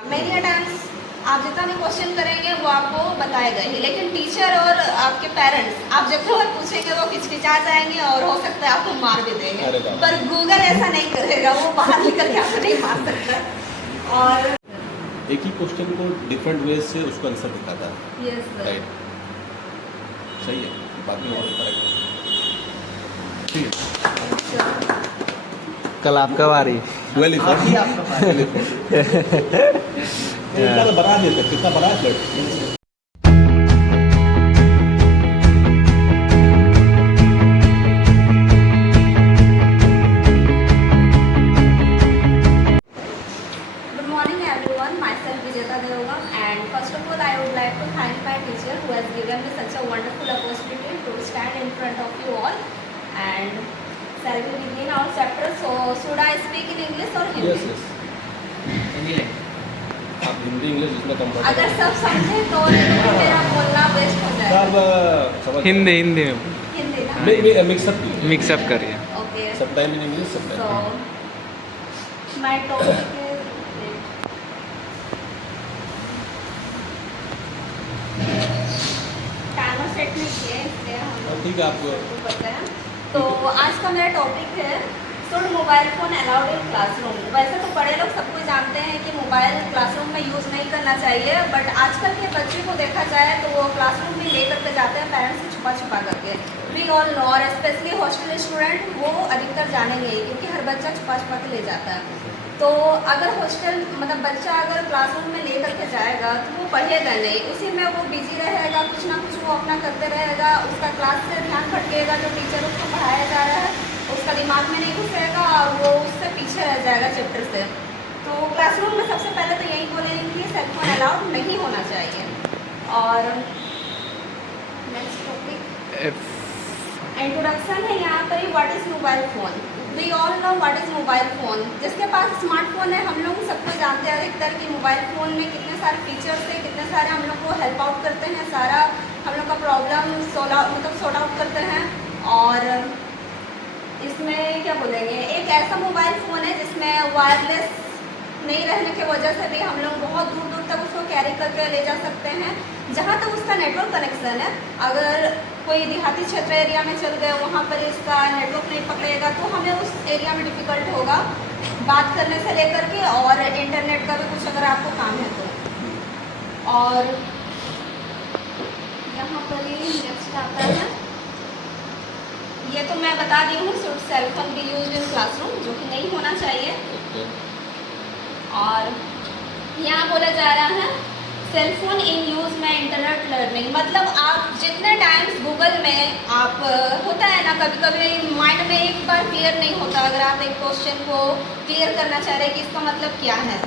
Many times आप जितना भी क्वेश्चन करेंगे वो आपको बताएगा ही, लेकिन टीचर और आपके पेरेंट्स आप जितना बार पूछेंगे वो हिचकिचा जाएंगे और हो सकता है आपको मार भी देंगे। पर गूगल ऐसा नहीं करेगा, वो बाहर निकल के आपको नहीं मार सकता। और एक ही क्वेश्चन को डिफरेंट वे से उसको आंसर दिखाता है। यस सर, राइट, सही है, बाकी और करेक्ट। ठीक है, कल आपका बारी। वेल कितना बना देता, कितना बना flat. teacher who has given me such a wonderful opportunity to stand in front of you all, and shall we begin our chapter? So should I speak in English or Hindi? Yes, yes. आप Hindi English जितना comfortable. अगर सब समझे तो मेरा बोलना best हो जाएगा। सब समझ। हिंदी हिंदी में हिंदी ना? मिक्सअप करिए। ओके। सब टाइम इन इंग्लिश, सब So time. my topic is timer set नहीं किया है, इसलिए हम ठीक है, आप करते हैं। तो आज का मेरा टॉपिक है should mobile phone allowed in classroom. वैसे तो बड़े लोग सब कुछ जानते हैं कि मोबाइल क्लासरूम में यूज़ नहीं करना चाहिए, बट आजकल के बच्चे को देखा जाए तो वो क्लासरूम में ले करके जाते हैं पेरेंट्स से छुपा छुपा करके। वी ऑल नो, और स्पेशली हॉस्टल स्टूडेंट वो अधिकतर जानेंगे ही, क्योंकि हर बच्चा छुपा छुपा के ले जाता है। तो अगर हॉस्टल मतलब बच्चा अगर क्लासरूम में ले करके जाएगा तो वो पढ़ेगा नहीं, उसी में वो बिजी रहेगा, कुछ ना कुछ वो अपना करते रहेगा, उसका क्लास से ध्यान भटकेगा, जो टीचर उसको पढ़ाया जा रहा है उसका दिमाग में नहीं घुसेगा और वो उससे पीछे रह जाएगा चैप्टर से। तो क्लासरूम में सबसे पहले तो यही बोलेंगे कि सेलफोन अलाउड नहीं होना चाहिए। और नेक्स्ट टॉपिक इंट्रोडक्शन है यहाँ पर ही, what is mobile phone. We all know what is mobile phone. जिसके पास स्मार्टफोन है, हम लोग सबको जानते हैं अधिकतर कि मोबाइल फ़ोन में कितने सारे फीचर्स हैं, कितने सारे हम लोग को हेल्प आउट करते हैं, सारा हम लोग का प्रॉब्लम सॉर्ट आउट करते हैं। और इसमें क्या बोलेंगे, एक ऐसा मोबाइल फ़ोन है जिसमें वायरलेस नहीं रहने की वजह से भी हम लोग बहुत दूर दूर तक उसको कैरी करके ले जा सकते हैं। जहाँ तक उसका नेटवर्क कनेक्शन है, अगर कोई देहाती क्षेत्र एरिया में चल गए, वहाँ पर इसका नेटवर्क नहीं पकड़ेगा तो हमें उस एरिया में डिफ़िकल्ट होगा बात करने से लेकर के, और इंटरनेट का भी कुछ अगर आपको काम है तो। और यहाँ पर ही नेक्स्ट आता है, ये तो मैं बता दी हूँ, should cellphone be used in classroom, जो कि नहीं होना चाहिए। और यहाँ बोला जा रहा है सेलफोन इन यूज़ में इंटरनेट लर्निंग, मतलब आप जितने टाइम्स गूगल में आप होता है ना, कभी कभी माइंड में एक बार क्लियर नहीं होता, अगर आप एक क्वेश्चन को क्लियर करना चाह रहे हैं कि इसका मतलब क्या है,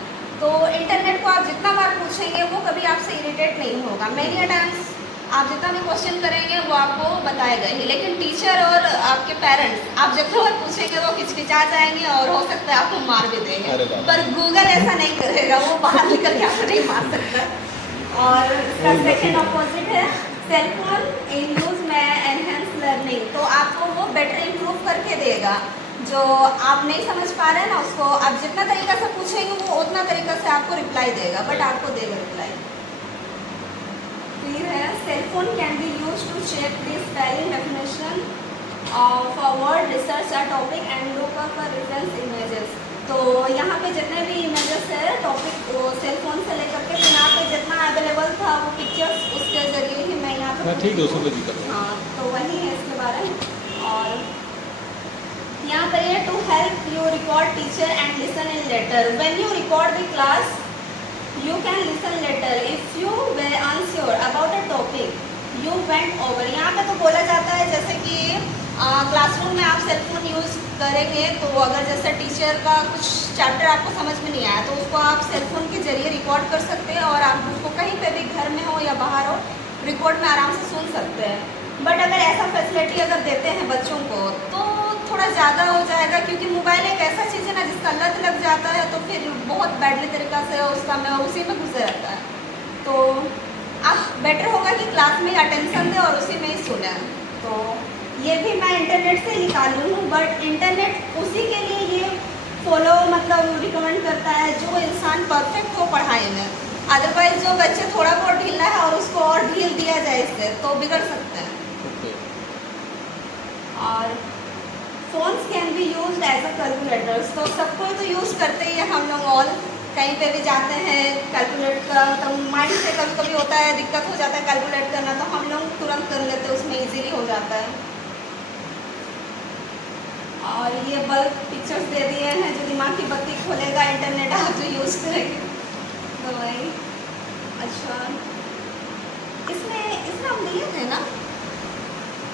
तो इंटरनेट को आप जितना बार पूछेंगे वो कभी आपसे इरिटेट नहीं होगा। मेनी टाइम्स आप जितना भी क्वेश्चन करेंगे वो आपको बताएगा ही, लेकिन टीचर और आपके पेरेंट्स आप जितना बार पूछेंगे वो हिचकिचा जाएंगे और हो सकता है आपको मार भी देंगे। पर गूगल ऐसा नहीं करेगा, वो बाहर निकल के आपको नहीं मार सकता। और इसका सेकेंड अपोजिट है सेलफोन इन यूज़ में एनहेंस लर्निंग, तो आपको वो बेटर इम्प्रूव करके देगा। जो आप नहीं समझ पा रहे हैं ना, उसको आप जितना तरीका से पूछेंगे वो उतना तरीका से आपको रिप्लाई देगा, बट आपको देगा रिप्लाई। फिर है cellphone can be use to check the spelling definition of a word, research a topic and look up a reference images. तो यहाँ पे जितने भी इमेजेस है टॉपिक वो सेलफोन से लेकर के, तो यहाँ पे जितना अवेलेबल था वो पिक्चर्स उसके जरिए ही मैं यहाँ पे ठीक है, उसको कोई दिक्कत नहीं। हाँ, तो वही है इसके बारे में। और यहाँ पर ये to help you record teacher and listen in later, when you record the class you can listen later if you were unsure about a topic you went over। यहाँ पे तो बोला जाता है जैसे कि क्लासरूम में आप सेलफोन यूज़ करेंगे, तो अगर जैसे टीचर का कुछ चैप्टर आपको समझ में नहीं आया तो उसको आप सेलफोन के जरिए रिकॉर्ड कर सकते हैं, और आप उसको कहीं पे भी घर में हो या बाहर हो रिकॉर्ड में आराम से सुन सकते हैं। बट अगर ऐसा फैसिलिटी अगर देते हैं बच्चों को तो थोड़ा ज़्यादा हो जाएगा, क्योंकि मोबाइल एक ऐसा चीज़ है ना जिसका लत लग जाता है तो फिर बहुत बैडली तरीक़ा से उसका मैं उसी में घुसे रहता है। तो आप बेटर होगा कि क्लास में अटेंशन दें और उसी में ही सुने। तो ये भी मैं इंटरनेट से निकालूँ हूँ, बट इंटरनेट उसी के लिए ये फॉलो मतलब रिकमेंड करता है जो इंसान परफेक्ट हो पढ़ाई में। अदरवाइज जो बच्चे थोड़ा बहुत ढीला है और उसको और ढील दिया जाए इससे तो बिगड़ सकते हैं। ओके। और phones can be used as a calculators, तो सबको तो यूज़ करते ही हैं हम लोग। ऑल कहीं पे भी जाते हैं कैलकुलेट का तो माइंड से कभी कभी होता है दिक्कत हो जाता है कैलकुलेट करना, तो हम लोग तुरंत कर लेते हैं, उसमें इजीली हो जाता है। और ये बल्ब पिक्चर्स दे दिए हैं जो दिमाग की बत्ती खोलेगा, इंटरनेट आप जो यूज़ करेंगे तो वही। अच्छा इसमें हम लिए थे ना,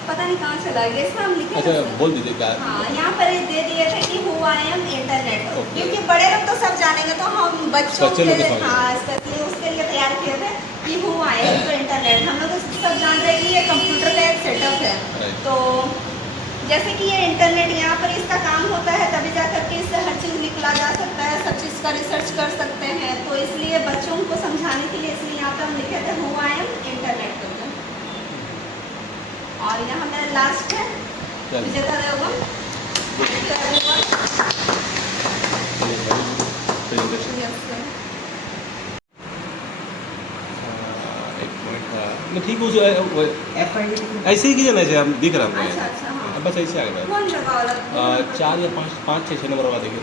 पता नहीं कहाँ चला गया, इसमें हम लिखे अच्छा थे। बोल दीजिए क्या है? हाँ यहाँ पर दे दिए थे कि who I am internet, Okay. क्योंकि बड़े लोग तो सब जानेंगे तो हम बच्चों बच्चे के लोग लिए समझ हाँ स्पेशली उसके लिए तैयार किए थे कि हु आई एम तो इंटरनेट। हम लोग तो सब जानते हैं कि ये कंप्यूटर का एक सेटअप है। Right. तो जैसे कि ये इंटरनेट यहाँ पर इसका काम होता है तभी जा करके इससे हर चीज़ निकला जा सकता है, सब चीज़ का रिसर्च कर सकते हैं। तो इसलिए बच्चों को समझाने के लिए इसलिए यहाँ पर हम लिखे थे हु आई एम इंटरनेट करके। और यहाँ मेरा लास्ट है चलिए। विजेता देवगन। प्रेजेंटेशन एक मिनट था नहीं ठीक हो ऐसे ही कीजिए ना, ऐसे हम दिख रहा है अच्छा हमको। अच्छा हाँ अब बस ऐसे आएगा। कौन जगह वाला 4 या 5 6 नंबर वाला देखिए,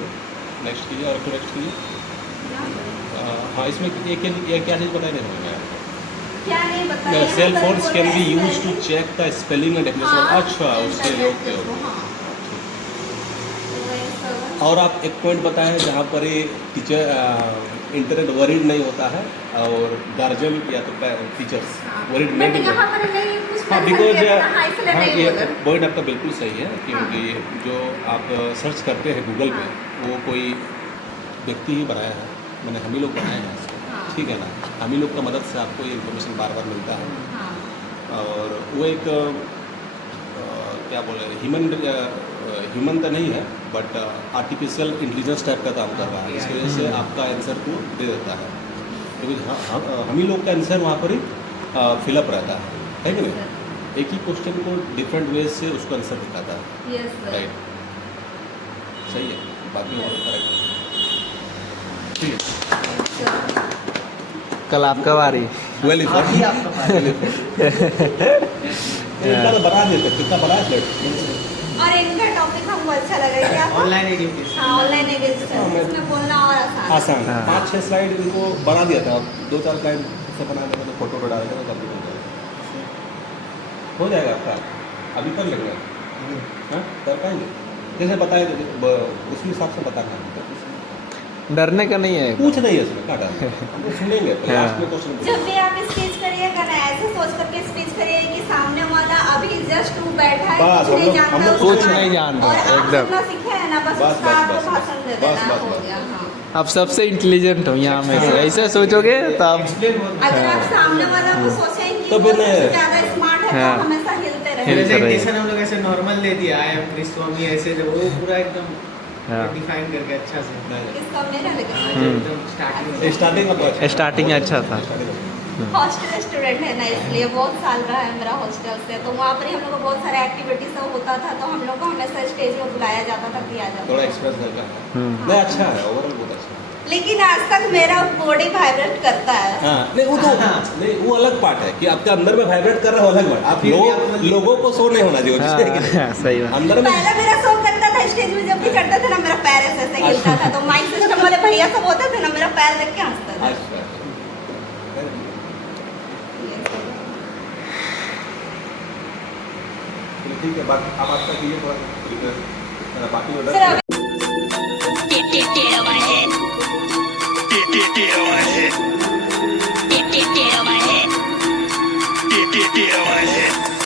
नेक्स्ट कीजिए और फिर नेक्स्ट कीजिए। यहाँ पर? हाँ इसमें ये क्या चीज़ बताई नहीं समझ क्या नहीं बताया cell phones can be use to check the spelling and definition. हाँ, अच्छा उसके ओके ओके। हाँ तो वही सब। और आप एक पॉइंट बताएं जहाँ पर ये टीचर इंटरनेट वरीड नहीं होता है और गार्जियन या तो टीचर्स वरीड बट नहीं यहाँ पर नहीं कुछ हाँ mention बिकॉज किया था ना, हाँ, इसलिए हाँ नहीं ये बोला। पॉइंट आपका बिल्कुल सही है, क्योंकि जो आप सर्च करते हैं गूगल पे वो कोई व्यक्ति ही बनाया है, मैंने हम ही लोग बनाए हैं इसको, हाँ। ठीक है ना। हम ही लोग का मदद से आपको ये इन्फॉर्मेशन बार बार मिलता है। हाँ और वो एक क्या बोले ह्यूमन तो नहीं है बट आर्टिफिशियल इंटेलिजेंस टाइप का काम कर रहा है, जिसकी वजह से आपका आंसर को दे देता है, क्योंकि हम ही लोग का आंसर वहाँ पर ही फिलअप रहता है कि नहीं। एक ही क्वेश्चन को डिफरेंट वे से उसको आंसर दिखाता है। Yes sir. राइट सही है, बाकी और करेक्ट ठीक है। कल आपका बारी। वेल इतना तो बना देते, कितना बना है। और इनका टॉपिक हमको अच्छा लगा है क्या? Online education. हाँ ऑनलाइन एजुकेशन, इसमें बोलना और आसान है। आसान 5-6 स्लाइड इनको बना दिया था, 2-4 स्लाइड से बना देगा तो फोटो डाल देगा तो कंप्लीट हो जाएगा आपका। अभी कर लेंगे हाँ कर पाएंगे जैसे बताए उसी हिसाब से बताना है, डरने का नहीं है। कुछ नहीं है इसमें क्या डर, हम तो सुनेंगे लास्ट में क्वेश्चन। जब भी आप स्पीच करिएगा ना ऐसे सोच करके स्पीच करिए कि सामने वाला अभी जस्ट वो बैठा है, बस, कुछ नहीं हम जानता, लोग उसका कुछ नहीं जानता, और आप एकदम। जितना सीखे हैं ना बस बस, उसका बस, आपको बस, भाषण दे बस, देना बस, हो बस। गया। हाँ आप सबसे इंटेलिजेंट हो यहाँ में से, ऐसे सोचोगे तो आप एक्सप्लेन बहुत अगर हाँ। आप सामने वाला को सोचें कि तो वो फिर सबसे ज़्यादा स्मार्ट है हाँ। तो हमेशा हिलते रहे। हिल- प्रेजेंटेशन हम लोग ऐसे नॉर्मल दे दिया, आई एम कृष्णस्वामी ऐसे जब वो पूरा एकदम हाँ। डिफाइन करके अच्छा से किसका मेरा हाँ, लेकिन जो एकदम स्टार्टिंग स्टार्टिंग में स्टार्टिंग अच्छा था। हॉस्टल स्टूडेंट है ना, इसलिए बहुत साल रहा है मेरा हॉस्टल से, तो वहाँ पर ही हम लोग को बहुत सारे एक्टिविटीज सब होता था, तो हम लोग को हमेशा स्टेज में बुलाया जाता था, किया जाता थोड़ा था। एक्सप्रेस करके हम्म। नहीं अच्छा है, ओवरऑल बहुत अच्छा है। लेकिन आज तक मेरा बॉडी वाइब्रेट करता है। हाँ नहीं वो तो नहीं वो अलग पार्ट है कि आपके अंदर में वाइब्रेट कर रहा है, अलग बात। आप फिर भी आप लोगों को शो नहीं होना चाहिए जिससे कि हाँ, सही बात। अंदर में पहले मेरा शो करता था, स्टेज में जब भी चढ़ता था ना मेरा पैर ऐसे ऐसे हिलता था, तो माइक सिस्टम वाले भैया सब होते थे ना, मेरा पैर देख के हंसता था। अच्छा चलो ठीक है, बाकी आप आपका कीजिए थोड़ा बाकी सर ऑर्डर अभी Get on my head. Get on my head. Get on my head. Get on my head.